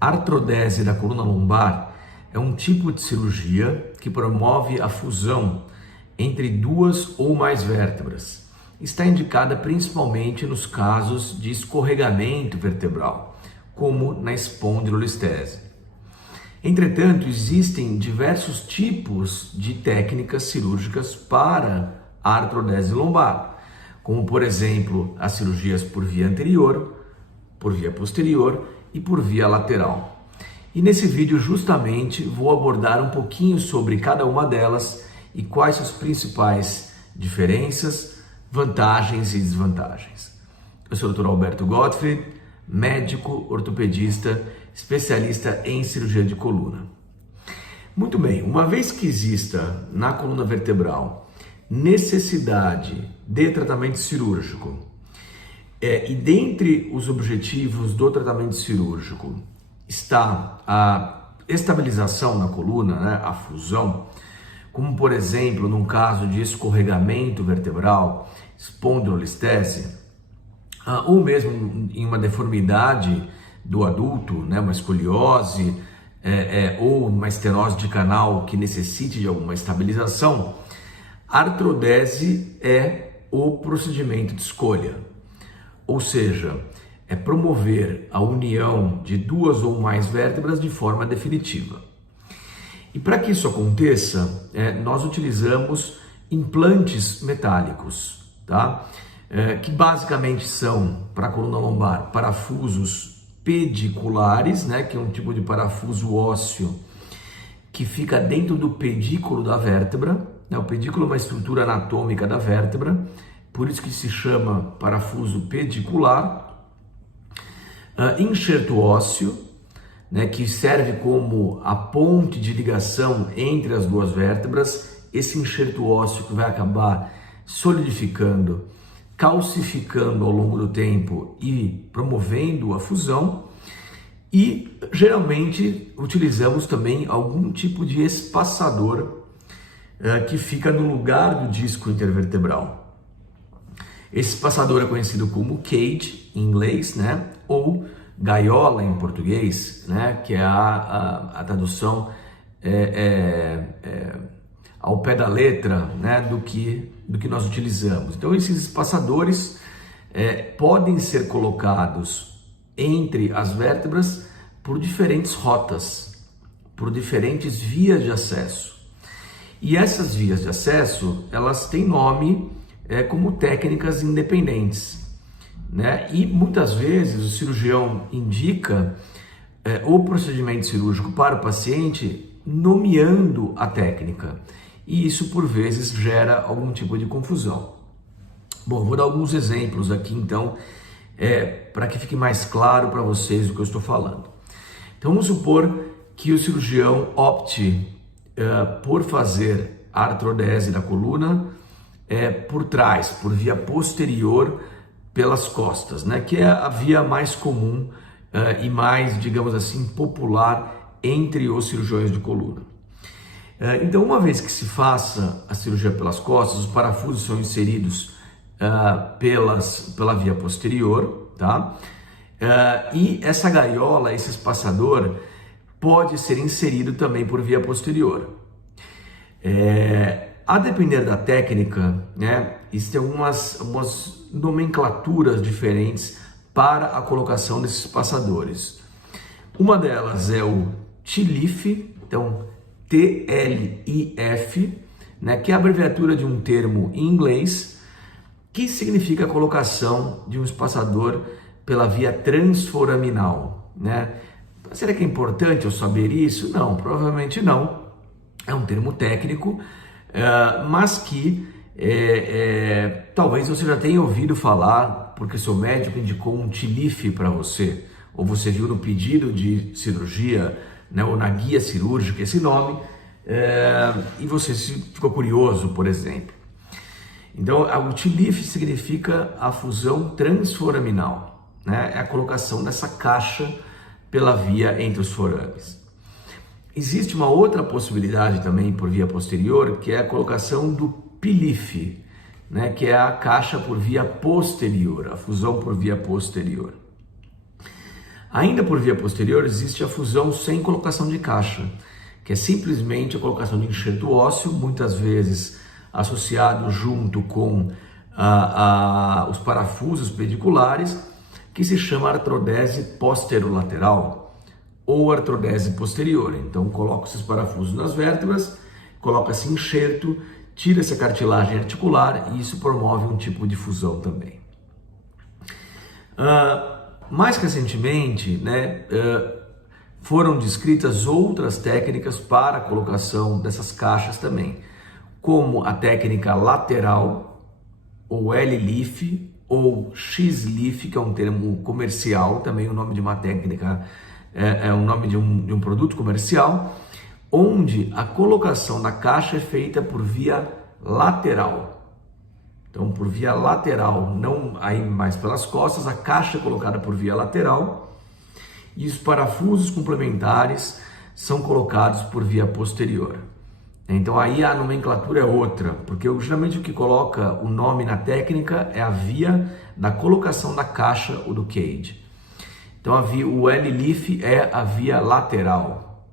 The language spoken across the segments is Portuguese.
Artrodese da coluna lombar é um tipo de cirurgia que promove a fusão entre duas ou mais vértebras. Está indicada principalmente nos casos de escorregamento vertebral, como na espondilolistese. Entretanto, existem diversos tipos de técnicas cirúrgicas para a artrodese lombar, como por exemplo as cirurgias por via anterior, por via posterior e por via lateral. E nesse vídeo justamente vou abordar um pouquinho sobre cada uma delas e quais são as principais diferenças, vantagens e desvantagens. Eu sou o Dr. Alberto Gottfried, médico, ortopedista, especialista em cirurgia de coluna. Muito bem, uma vez que exista na coluna vertebral necessidade de tratamento cirúrgico, e dentre os objetivos do tratamento cirúrgico está a estabilização na coluna, né, a fusão, como por exemplo num caso de escorregamento vertebral, espondilolistese, ou mesmo em uma deformidade do adulto, né, uma escoliose ou uma estenose de canal que necessite de alguma estabilização, a artrodese é o procedimento de escolha, ou seja, é promover a união de duas ou mais vértebras de forma definitiva. E para que isso aconteça, nós utilizamos implantes metálicos, tá? Que basicamente são, para a coluna lombar, parafusos pediculares, né? Que é um tipo de parafuso ósseo que fica dentro do pedículo da vértebra, né? O pedículo é uma estrutura anatômica da vértebra, por isso que se chama parafuso pedicular. Enxerto ósseo, né, que serve como a ponte de ligação entre as duas vértebras. Esse enxerto ósseo que vai acabar solidificando, calcificando ao longo do tempo e promovendo a fusão. E geralmente utilizamos também algum tipo de espaçador que fica no lugar do disco intervertebral. Esse espaçador é conhecido como cage em inglês, né? Ou gaiola em português, né? Que é a tradução ao pé da letra, né? do que nós utilizamos. Então esses espaçadores podem ser colocados entre as vértebras por diferentes rotas, por diferentes vias de acesso. E essas vias de acesso, elas têm nome como técnicas independentes, né? E muitas vezes o cirurgião indica o procedimento cirúrgico para o paciente nomeando a técnica, e isso por vezes gera algum tipo de confusão. Bom, vou dar alguns exemplos aqui então, para que fique mais claro para vocês o que eu estou falando. Então vamos supor que o cirurgião opte por fazer a artrodese da coluna por trás, por via posterior, pelas costas, né? Que é a via mais comum e mais, digamos assim, popular entre os cirurgiões de coluna. Então, uma vez que se faça a cirurgia pelas costas, os parafusos são inseridos pela via posterior, tá? E essa gaiola, esse espaçador, pode ser inserido também por via posterior. A depender da técnica, né, existem algumas nomenclaturas diferentes para a colocação desses espaçadores. Uma delas é o TLIF, então TLIF, né, que é a abreviatura de um termo em inglês, que significa a colocação de um espaçador pela via transforaminal, né? Será que é importante eu saber isso? Não, provavelmente não. É um termo técnico, mas que talvez você já tenha ouvido falar, porque seu médico indicou um TLIF para você, ou você viu no pedido de cirurgia, né, ou na guia cirúrgica esse nome, e você ficou curioso, por exemplo. Então, o TLIF significa a fusão transforaminal, né? É a colocação dessa caixa pela via entre os forames. Existe uma outra possibilidade também por via posterior, que é a colocação do PLIF, né, que é a caixa por via posterior, a fusão por via posterior. Ainda por via posterior existe a fusão sem colocação de caixa, que é simplesmente a colocação de enxerto ósseo, muitas vezes associado junto com os parafusos pediculares, que se chama artrodese posterolateral ou artrodese posterior. Então coloca esses parafusos nas vértebras, coloca esse enxerto, tira essa cartilagem articular e isso promove um tipo de fusão também. Mais recentemente, né, foram descritas outras técnicas para a colocação dessas caixas também, como a técnica lateral, ou L-Leaf, ou X-Leaf, que é um termo comercial, também o nome de uma técnica, é o nome de um produto comercial, onde a colocação da caixa é feita por via lateral. Então, por via lateral, não aí mais pelas costas, a caixa é colocada por via lateral e os parafusos complementares são colocados por via posterior. Então, aí a nomenclatura é outra, porque geralmente o que coloca o nome na técnica é a via da colocação da caixa ou do cage. Então, o L-Leaf é a via lateral.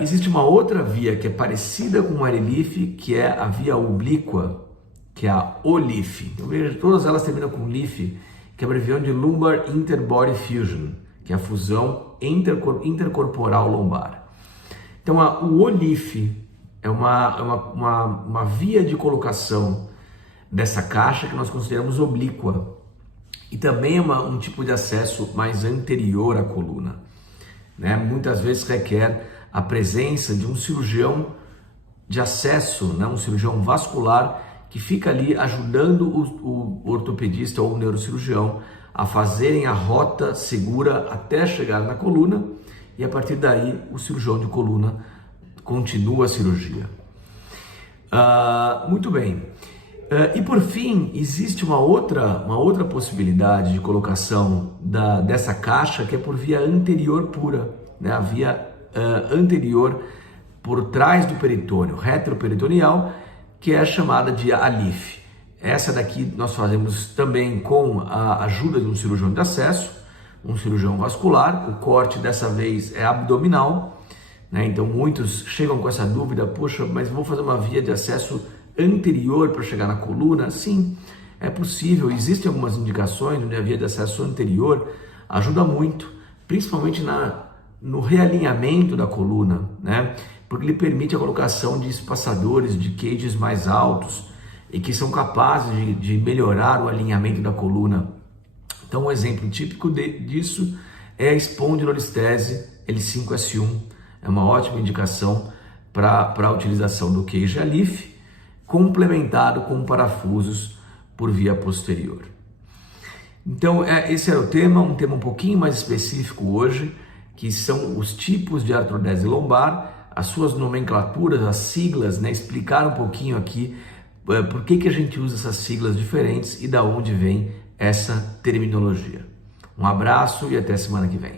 Existe uma outra via que é parecida com o L-Leaf, que é a via oblíqua, que é a O-Leaf. Então, veja, todas elas terminam com Leaf, que é abreviando de Lumbar Interbody Fusion, que é a fusão intercorporal lombar. Então, o O-Leaf é uma via de colocação dessa caixa que nós consideramos oblíqua e também é um tipo de acesso mais anterior à coluna, né? Muitas vezes requer a presença de um cirurgião de acesso, né? Um cirurgião vascular que fica ali ajudando o ortopedista ou o neurocirurgião a fazerem a rota segura até chegar na coluna e a partir daí o cirurgião de coluna continua a cirurgia. Muito bem. E por fim, existe uma outra possibilidade de colocação dessa caixa que é por via anterior pura, né? A via anterior por trás do peritônio, retroperitoneal, que é chamada de A-Leaf. Essa daqui nós fazemos também com a ajuda de um cirurgião de acesso, um cirurgião vascular. O corte dessa vez é abdominal, né? Então muitos chegam com essa dúvida, poxa, mas vou fazer uma via de acesso anterior para chegar na coluna? Sim, é possível. Existem algumas indicações onde a via de acesso anterior ajuda muito, principalmente no realinhamento da coluna, né? Porque ele permite a colocação de espaçadores, de cages mais altos e que são capazes de melhorar o alinhamento da coluna. Então, um exemplo típico disso é a espondilolistese L5-S1. É uma ótima indicação para a utilização do cage A-Leaf, complementado com parafusos por via posterior. Então, esse era o tema, um tema um pouquinho mais específico hoje, que são os tipos de artrodese lombar, as suas nomenclaturas, as siglas, né? Explicar um pouquinho aqui por que a gente usa essas siglas diferentes e da onde vem essa terminologia. Um abraço e até semana que vem.